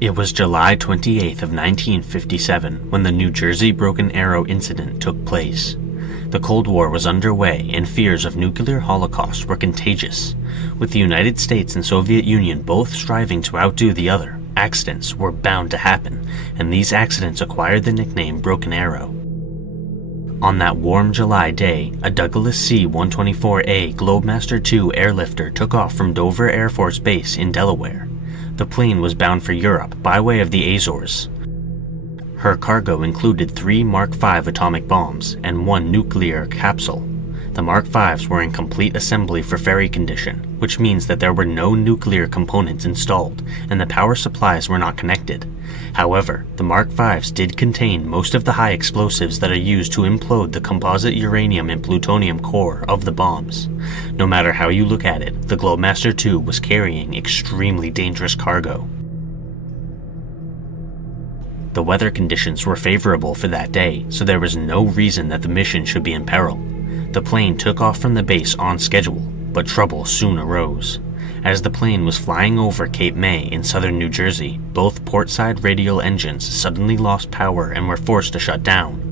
It was July 28th of 1957 when the New Jersey Broken Arrow incident took place. The Cold War was underway and fears of nuclear holocaust were contagious. With the United States and Soviet Union both striving to outdo the other, accidents were bound to happen, and these accidents acquired the nickname Broken Arrow. On that warm July day, a Douglas C-124A Globemaster II airlifter took off from Dover Air Force Base in Delaware. The plane was bound for Europe by way of the Azores. Her cargo included 3 Mark V atomic bombs and 1 nuclear capsule. The Mark Vs were in complete assembly for ferry condition, which means that there were no nuclear components installed and the power supplies were not connected. However, the Mark Vs did contain most of the high explosives that are used to implode the composite uranium and plutonium core of the bombs. No matter how you look at it, the Globemaster II was carrying extremely dangerous cargo. The weather conditions were favorable for that day, so there was no reason that the mission should be in peril. The plane took off from the base on schedule, but trouble soon arose. As the plane was flying over Cape May in southern New Jersey, both portside radial engines suddenly lost power and were forced to shut down.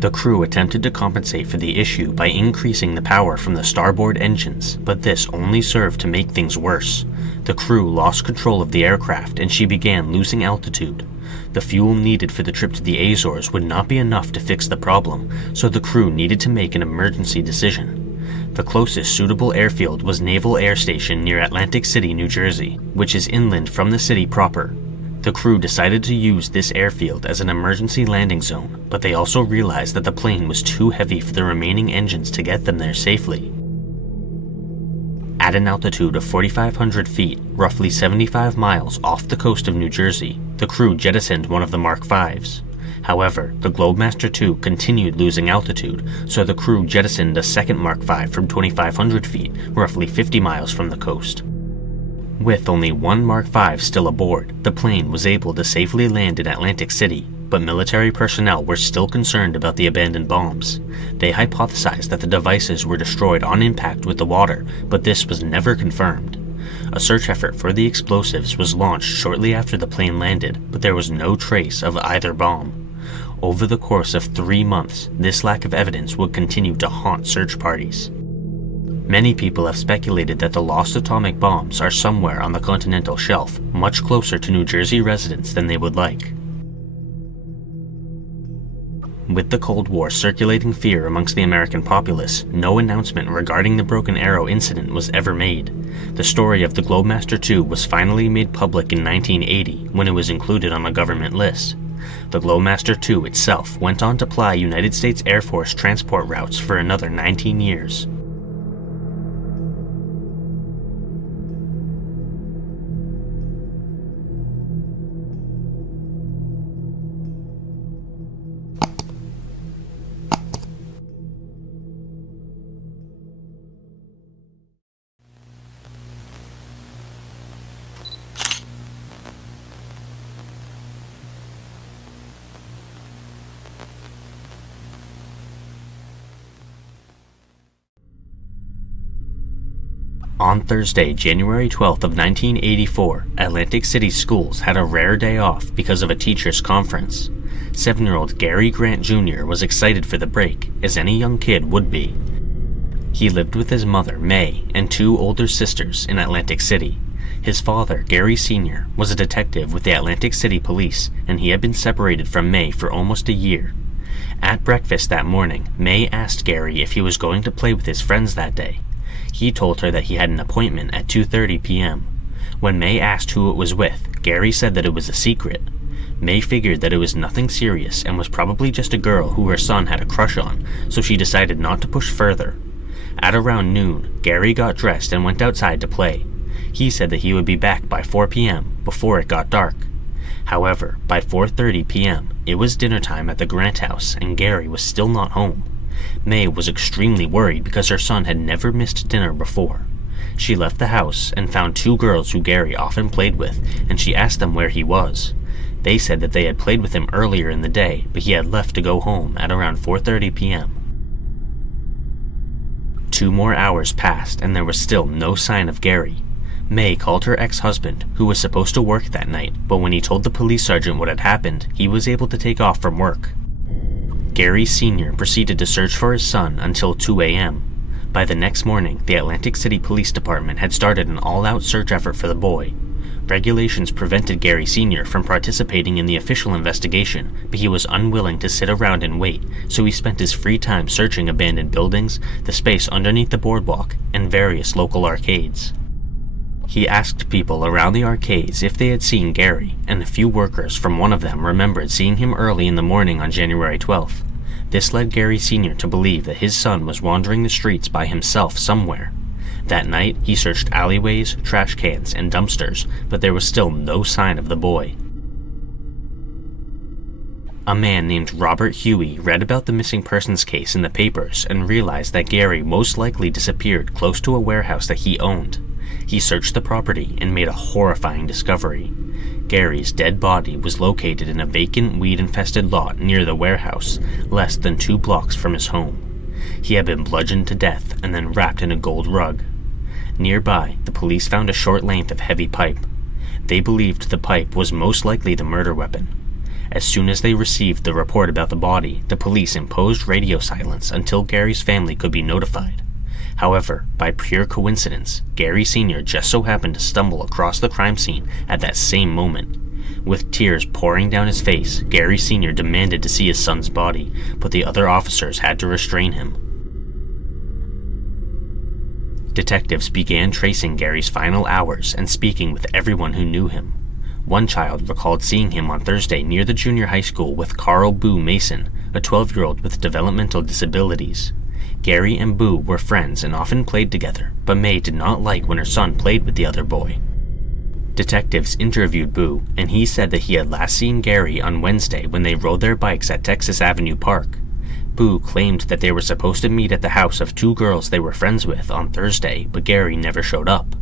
The crew attempted to compensate for the issue by increasing the power from the starboard engines, but this only served to make things worse. The crew lost control of the aircraft and she began losing altitude. The fuel needed for the trip to the Azores would not be enough to fix the problem, so the crew needed to make an emergency decision. The closest suitable airfield was Naval Air Station near Atlantic City, New Jersey, which is inland from the city proper. The crew decided to use this airfield as an emergency landing zone, but they also realized that the plane was too heavy for the remaining engines to get them there safely. At an altitude of 4,500 feet, roughly 75 miles off the coast of New Jersey, the crew jettisoned one of the Mark Vs. However, the Globemaster II continued losing altitude, so the crew jettisoned a second Mark V from 2,500 feet, roughly 50 miles from the coast. With only 1 Mark V still aboard, the plane was able to safely land in Atlantic City, but military personnel were still concerned about the abandoned bombs. They hypothesized that the devices were destroyed on impact with the water, but this was never confirmed. A search effort for the explosives was launched shortly after the plane landed, but there was no trace of either bomb. Over the course of 3 months, this lack of evidence would continue to haunt search parties. Many people have speculated that the lost atomic bombs are somewhere on the continental shelf, much closer to New Jersey residents than they would like. With the Cold War circulating fear amongst the American populace, no announcement regarding the Broken Arrow incident was ever made. The story of the Globemaster II was finally made public in 1980 when it was included on a government list. The Globemaster II itself went on to ply United States Air Force transport routes for another 19 years. On Thursday, January 12th of 1984, Atlantic City schools had a rare day off because of a teachers' conference. 7-year-old Gary Grant Jr. was excited for the break, as any young kid would be. He lived with his mother, May, and 2 older sisters in Atlantic City. His father, Gary Sr., was a detective with the Atlantic City Police, and he had been separated from May for almost a year. At breakfast that morning, May asked Gary if he was going to play with his friends that day. He told her that he had an appointment at 2:30 p.m. When May asked who it was with, Gary said that it was a secret. May figured that it was nothing serious and was probably just a girl who her son had a crush on, so she decided not to push further. At around noon, Gary got dressed and went outside to play. He said that he would be back by 4 p.m. before it got dark. However, by 4:30 p.m., it was dinner time at the Grant house and Gary was still not home. May was extremely worried because her son had never missed dinner before. She left the house and found 2 girls who Gary often played with, and she asked them where he was. They said that they had played with him earlier in the day, but he had left to go home at around 4:30 p.m. 2 more hours passed and there was still no sign of Gary. May called her ex-husband, who was supposed to work that night, but when he told the police sergeant what had happened, he was able to take off from work. Gary Sr. proceeded to search for his son until 2 a.m. By the next morning, the Atlantic City Police Department had started an all-out search effort for the boy. Regulations prevented Gary Sr. from participating in the official investigation, but he was unwilling to sit around and wait, so he spent his free time searching abandoned buildings, the space underneath the boardwalk, and various local arcades. He asked people around the arcades if they had seen Gary, and a few workers from one of them remembered seeing him early in the morning on January 12th. This led Gary Sr. to believe that his son was wandering the streets by himself somewhere. That night, he searched alleyways, trash cans, and dumpsters, but there was still no sign of the boy. A man named Robert Huey read about the missing persons case in the papers and realized that Gary most likely disappeared close to a warehouse that he owned. He searched the property and made a horrifying discovery. Gary's dead body was located in a vacant, weed-infested lot near the warehouse, less than 2 blocks from his home. He had been bludgeoned to death and then wrapped in a gold rug. Nearby, the police found a short length of heavy pipe. They believed the pipe was most likely the murder weapon. As soon as they received the report about the body, the police imposed radio silence until Gary's family could be notified. However, by pure coincidence, Gary Sr. just so happened to stumble across the crime scene at that same moment. With tears pouring down his face, Gary Sr. demanded to see his son's body, but the other officers had to restrain him. Detectives began tracing Gary's final hours and speaking with everyone who knew him. One child recalled seeing him on Thursday near the junior high school with Carl Boo Mason, a 12-year-old with developmental disabilities. Gary and Boo were friends and often played together, but May did not like when her son played with the other boy. Detectives interviewed Boo, and he said that he had last seen Gary on Wednesday when they rode their bikes at Texas Avenue Park. Boo claimed that they were supposed to meet at the house of 2 girls they were friends with on Thursday, but Gary never showed up.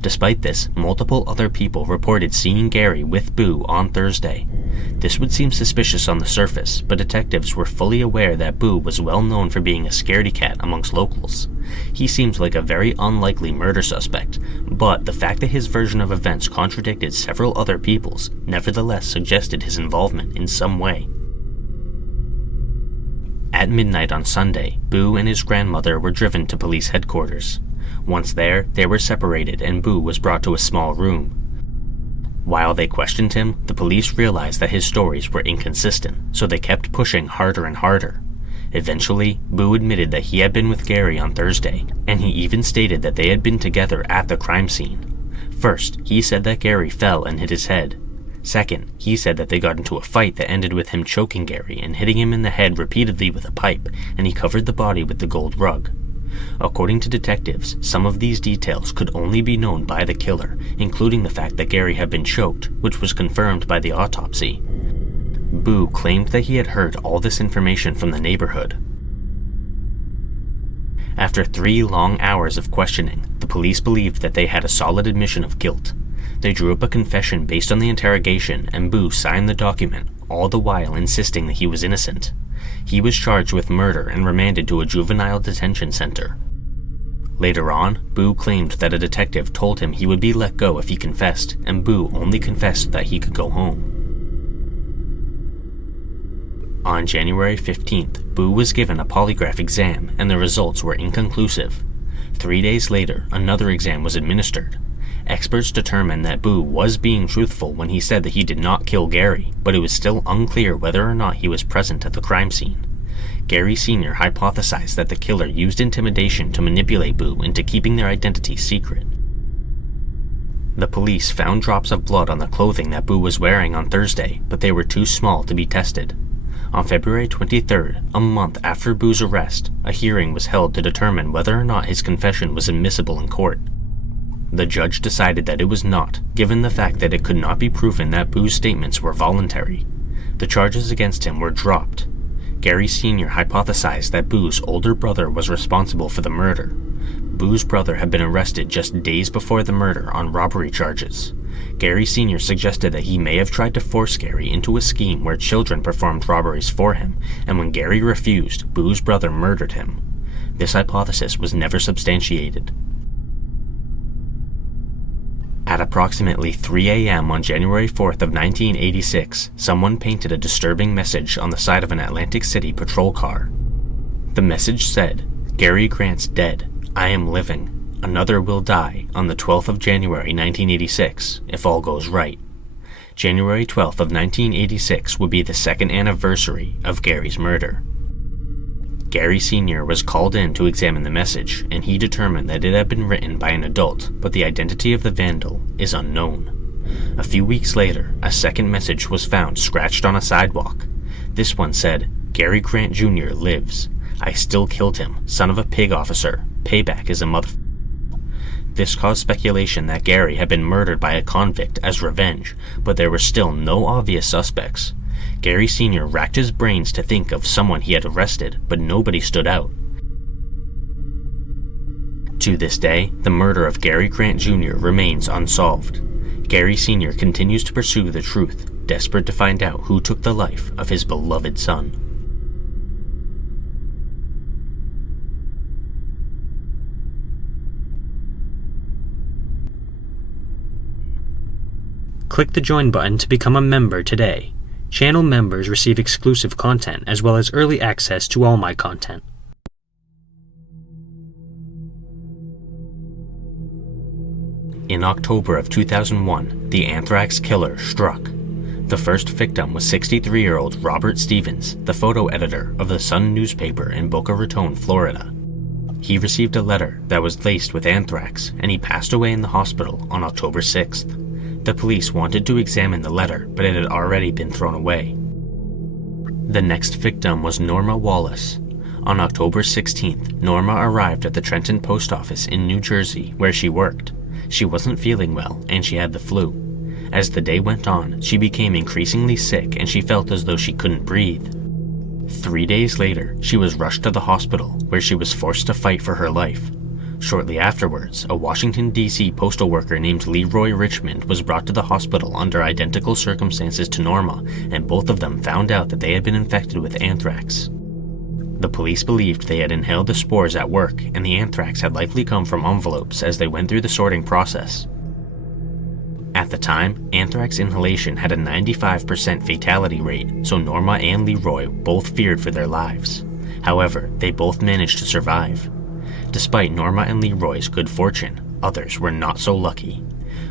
Despite this, multiple other people reported seeing Gary with Boo on Thursday. This would seem suspicious on the surface, but detectives were fully aware that Boo was well known for being a scaredy cat amongst locals. He seemed like a very unlikely murder suspect, but the fact that his version of events contradicted several other people's nevertheless suggested his involvement in some way. At midnight on Sunday, Boo and his grandmother were driven to police headquarters. Once there, they were separated and Boo was brought to a small room. While they questioned him, the police realized that his stories were inconsistent, so they kept pushing harder and harder. Eventually, Boo admitted that he had been with Gary on Thursday, and he even stated that they had been together at the crime scene. First, he said that Gary fell and hit his head. Second, he said that they got into a fight that ended with him choking Gary and hitting him in the head repeatedly with a pipe, and he covered the body with the gold rug. According to detectives, some of these details could only be known by the killer, including the fact that Gary had been choked, which was confirmed by the autopsy. Boo claimed that he had heard all this information from the neighborhood. After 3 long hours of questioning, the police believed that they had a solid admission of guilt. They drew up a confession based on the interrogation, and Boo signed the document, all the while insisting that he was innocent. He was charged with murder and remanded to a juvenile detention center. Later on, Boo claimed that a detective told him he would be let go if he confessed, and Boo only confessed so that he could go home. On January 15th, Boo was given a polygraph exam, and the results were inconclusive. 3 days later, another exam was administered. Experts determined that Boo was being truthful when he said that he did not kill Gary, but it was still unclear whether or not he was present at the crime scene. Gary Sr. hypothesized that the killer used intimidation to manipulate Boo into keeping their identity secret. The police found drops of blood on the clothing that Boo was wearing on Thursday, but they were too small to be tested. On February 23rd, a month after Boo's arrest, a hearing was held to determine whether or not his confession was admissible in court. The judge decided that it was not, given the fact that it could not be proven that Boo's statements were voluntary. The charges against him were dropped. Gary Sr. hypothesized that Boo's older brother was responsible for the murder. Boo's brother had been arrested just days before the murder on robbery charges. Gary Sr. suggested that he may have tried to force Gary into a scheme where children performed robberies for him, and when Gary refused, Boo's brother murdered him. This hypothesis was never substantiated. At approximately 3 a.m. on January 4th of 1986, someone painted a disturbing message on the side of an Atlantic City patrol car. The message said, "Gary Grant's dead. I am living. Another will die on the 12th of January 1986, if all goes right." January 12th of 1986 would be the second anniversary of Gary's murder. Gary Sr. was called in to examine the message, and he determined that it had been written by an adult, but the identity of the vandal is unknown. A few weeks later, a second message was found scratched on a sidewalk. This one said, "Gary Grant Jr. lives. I still killed him, son of a pig officer. Payback is a mother." This caused speculation that Gary had been murdered by a convict as revenge, but there were still no obvious suspects. Gary Sr. racked his brains to think of someone he had arrested, but nobody stood out. To this day, the murder of Gary Grant Jr. remains unsolved. Gary Sr. continues to pursue the truth, desperate to find out who took the life of his beloved son. Click the join button to become a member today. Channel members receive exclusive content as well as early access to all my content. In October of 2001, the Anthrax Killer struck. The first victim was 63-year-old Robert Stevens, the photo editor of the Sun newspaper in Boca Raton, Florida. He received a letter that was laced with anthrax, and he passed away in the hospital on October 6th. The police wanted to examine the letter, but it had already been thrown away. The next victim was Norma Wallace. On October 16th, Norma arrived at the Trenton post office in New Jersey, where she worked. She wasn't feeling well, and she had the flu. As the day went on, she became increasingly sick, and she felt as though she couldn't breathe. 3 days later, she was rushed to the hospital, where she was forced to fight for her life. Shortly afterwards, a Washington, D.C. postal worker named Leroy Richmond was brought to the hospital under identical circumstances to Norma, and both of them found out that they had been infected with anthrax. The police believed they had inhaled the spores at work, and the anthrax had likely come from envelopes as they went through the sorting process. At the time, anthrax inhalation had a 95% fatality rate, so Norma and Leroy both feared for their lives. However, they both managed to survive. Despite Norma and Leroy's good fortune, others were not so lucky.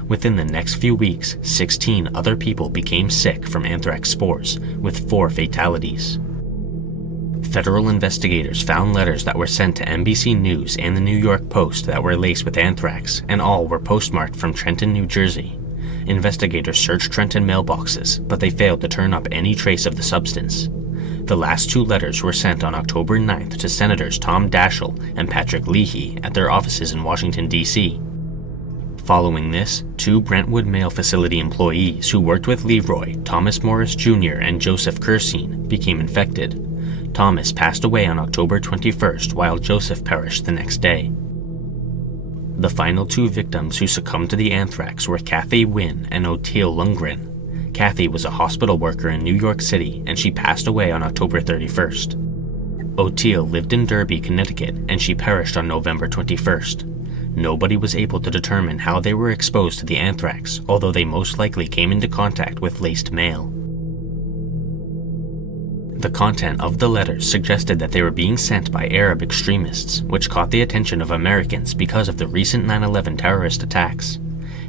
Within the next few weeks, 16 other people became sick from anthrax spores, with 4 fatalities. Federal investigators found letters that were sent to NBC News and the New York Post that were laced with anthrax, and all were postmarked from Trenton, New Jersey. Investigators searched Trenton mailboxes, but they failed to turn up any trace of the substance. The last 2 letters were sent on October 9th to Senators Tom Daschle and Patrick Leahy at their offices in Washington, D.C. Following this, 2 Brentwood Mail Facility employees who worked with Leroy, Thomas Morris Jr. and Joseph Kursine, became infected. Thomas passed away on October 21st, while Joseph perished the next day. The final 2 victims who succumbed to the anthrax were Kathy Wynn and Oteil Lundgren. Kathy was a hospital worker in New York City, and she passed away on October 31st. Oteil lived in Derby, Connecticut, and she perished on November 21st. Nobody was able to determine how they were exposed to the anthrax, although they most likely came into contact with laced mail. The content of the letters suggested that they were being sent by Arab extremists, which caught the attention of Americans because of the recent 9/11 terrorist attacks.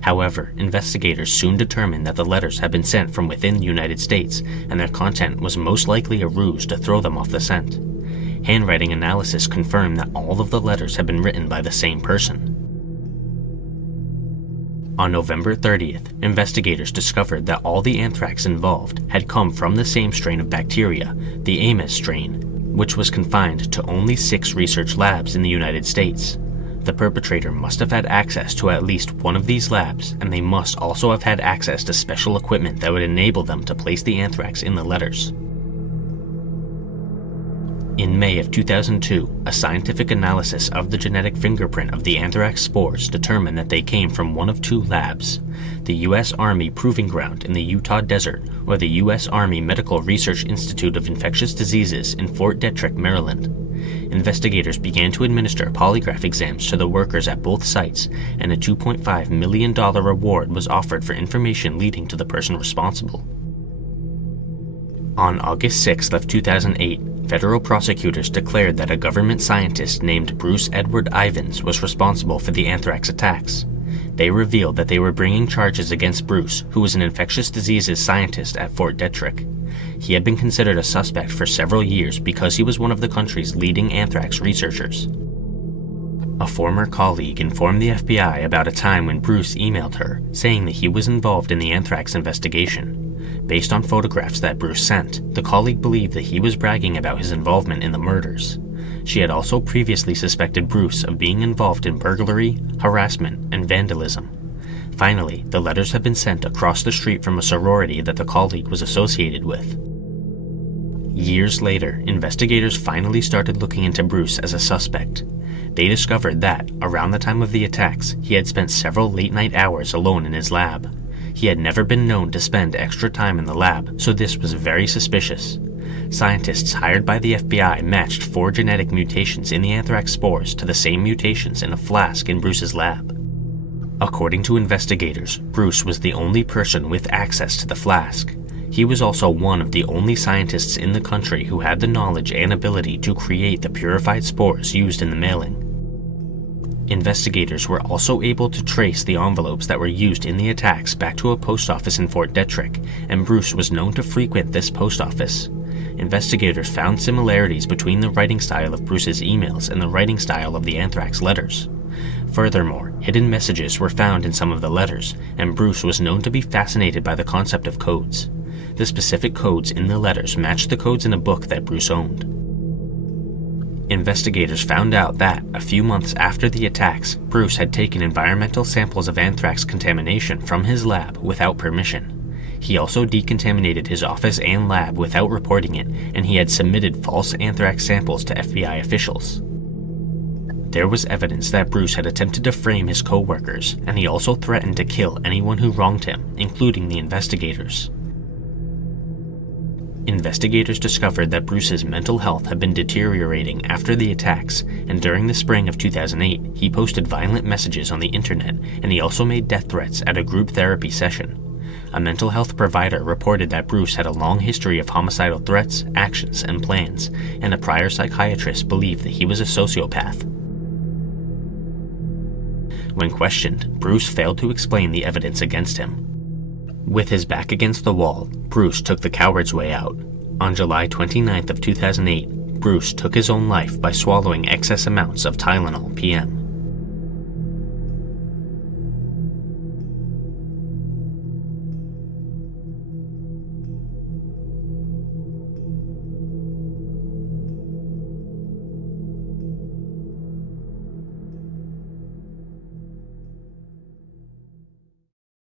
However, investigators soon determined that the letters had been sent from within the United States, and their content was most likely a ruse to throw them off the scent. Handwriting analysis confirmed that all of the letters had been written by the same person. On November 30th, investigators discovered that all the anthrax involved had come from the same strain of bacteria, the Amos strain, which was confined to only 6 research labs in the United States. The perpetrator must have had access to at least one of these labs, and they must also have had access to special equipment that would enable them to place the anthrax in the letters. In May of 2002, a scientific analysis of the genetic fingerprint of the anthrax spores determined that they came from one of 2 labs: the U.S. Army Proving Ground in the Utah Desert, or the U.S. Army Medical Research Institute of Infectious Diseases in Fort Detrick, Maryland. Investigators began to administer polygraph exams to the workers at both sites, and a $2.5 million reward was offered for information leading to the person responsible. On August 6th of 2008, federal prosecutors declared that a government scientist named Bruce Edward Ivins was responsible for the anthrax attacks. They revealed that they were bringing charges against Bruce, who was an infectious diseases scientist at Fort Detrick. He had been considered a suspect for several years because he was one of the country's leading anthrax researchers. A former colleague informed the FBI about a time when Bruce emailed her, saying that he was involved in the anthrax investigation. Based on photographs that Bruce sent, the colleague believed that he was bragging about his involvement in the murders. She had also previously suspected Bruce of being involved in burglary, harassment, and vandalism. Finally, the letters had been sent across the street from a sorority that the colleague was associated with. Years later, investigators finally started looking into Bruce as a suspect. They discovered that, around the time of the attacks, he had spent several late-night hours alone in his lab. He had never been known to spend extra time in the lab, so this was very suspicious. Scientists hired by the FBI matched 4 genetic mutations in the anthrax spores to the same mutations in a flask in Bruce's lab. According to investigators, Bruce was the only person with access to the flask. He was also one of the only scientists in the country who had the knowledge and ability to create the purified spores used in the mailing. Investigators were also able to trace the envelopes that were used in the attacks back to a post office in Fort Detrick, and Bruce was known to frequent this post office. Investigators found similarities between the writing style of Bruce's emails and the writing style of the anthrax letters. Furthermore, hidden messages were found in some of the letters, and Bruce was known to be fascinated by the concept of codes. The specific codes in the letters matched the codes in a book that Bruce owned. Investigators found out that, a few months after the attacks, Bruce had taken environmental samples of anthrax contamination from his lab without permission. He also decontaminated his office and lab without reporting it, and he had submitted false anthrax samples to FBI officials. There was evidence that Bruce had attempted to frame his co-workers, and he also threatened to kill anyone who wronged him, including the investigators. Investigators discovered that Bruce's mental health had been deteriorating after the attacks, and during the spring of 2008, he posted violent messages on the internet, and he also made death threats at a group therapy session. A mental health provider reported that Bruce had a long history of homicidal threats, actions, and plans, and a prior psychiatrist believed that he was a sociopath. When questioned, Bruce failed to explain the evidence against him. With his back against the wall, Bruce took the coward's way out. On July 29th of 2008, Bruce took his own life by swallowing excess amounts of Tylenol PM.